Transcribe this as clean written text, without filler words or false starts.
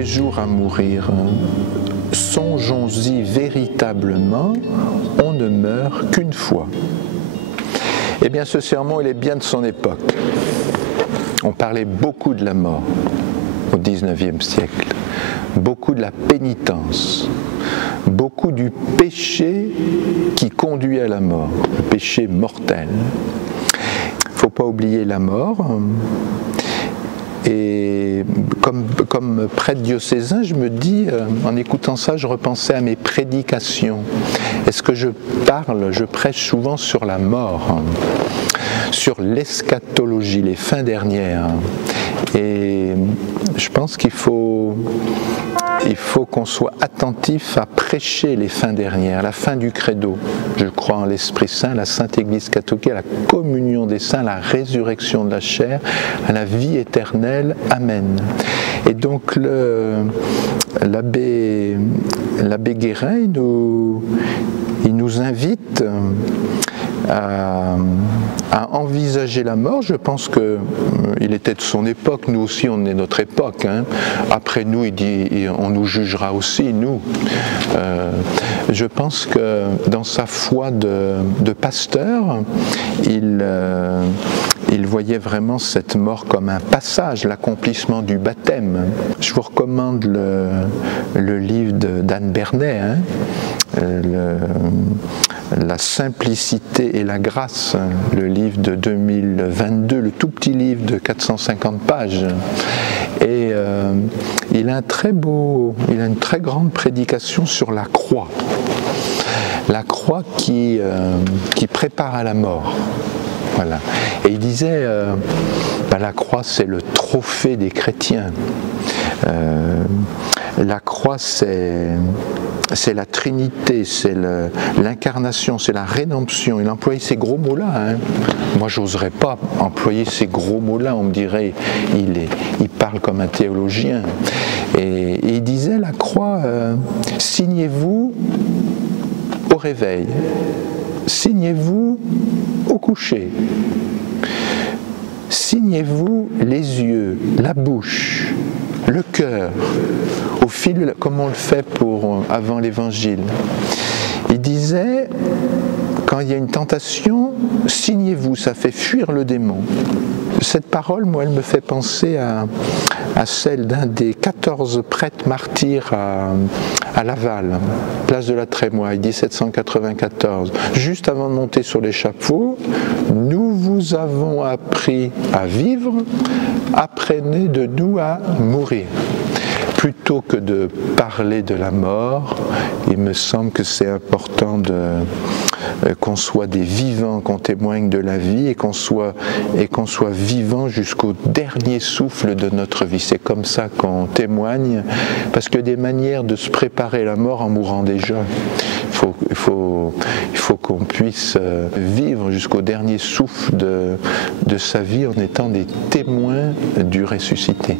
les jours à mourir. Songeons-y véritablement, on ne meurt qu'une fois. Eh bien, ce sermon, il est bien de son époque. On parlait beaucoup de la mort au XIXe siècle, beaucoup de la pénitence, beaucoup du péché qui conduit à la mort, le péché mortel. Il ne faut pas oublier la mort. Et comme prêtre diocésain, je me dis, en écoutant ça, je repensais à mes prédications. Est-ce que je prêche souvent sur la mort, sur l'eschatologie, les fins dernières. Et je pense qu'il faut qu'on soit attentif à prêcher les fins dernières, la fin du credo. Je crois en l'Esprit Saint, la Sainte Église catholique, à la communion des saints, à la résurrection de la chair, à la vie éternelle. Amen. Et donc l'abbé Guérin, il nous invite à envisager la mort. Je pense qu'il était de son époque, nous aussi on est notre époque. Hein. Après nous, il dit, on nous jugera aussi, nous. Je pense que dans sa foi de pasteur, il voyait vraiment cette mort comme un passage, l'accomplissement du baptême. Je vous recommande le livre d'Anne Bernet, hein, La simplicité et la grâce, le livre de 2022, le tout petit livre de 450 pages. Et il a une très grande prédication sur la croix. La croix qui prépare à la mort. Voilà. Et il disait, la croix c'est le trophée des chrétiens. La croix c'est la Trinité, c'est l'incarnation, c'est la rédemption. Il employait ces gros mots-là. Hein. Moi, j'oserais pas employer ces gros mots-là. On me dirait, il parle comme un théologien. Et il disait, la croix, signez-vous au réveil, signez-vous au coucher, signez-vous les yeux, la bouche, le cœur, au fil, comme on le fait avant l'évangile. Il disait, quand il y a une tentation, signez-vous, ça fait fuir le démon. Cette parole, moi, elle me fait penser à celle d'un des 14 prêtres martyrs à Laval, place de la Trémoille, 1794. Juste avant de monter sur l'échafaud, nous vous avons appris à vivre, apprenez de nous à mourir. Plutôt que de parler de la mort, il me semble que c'est important qu'on soit des vivants, qu'on témoigne de la vie et qu'on soit vivant jusqu'au dernier souffle de notre vie. C'est comme ça qu'on témoigne, parce que des manières de se préparer à la mort en mourant déjà. Il faut qu'on puisse vivre jusqu'au dernier souffle de sa vie en étant des témoins du ressuscité.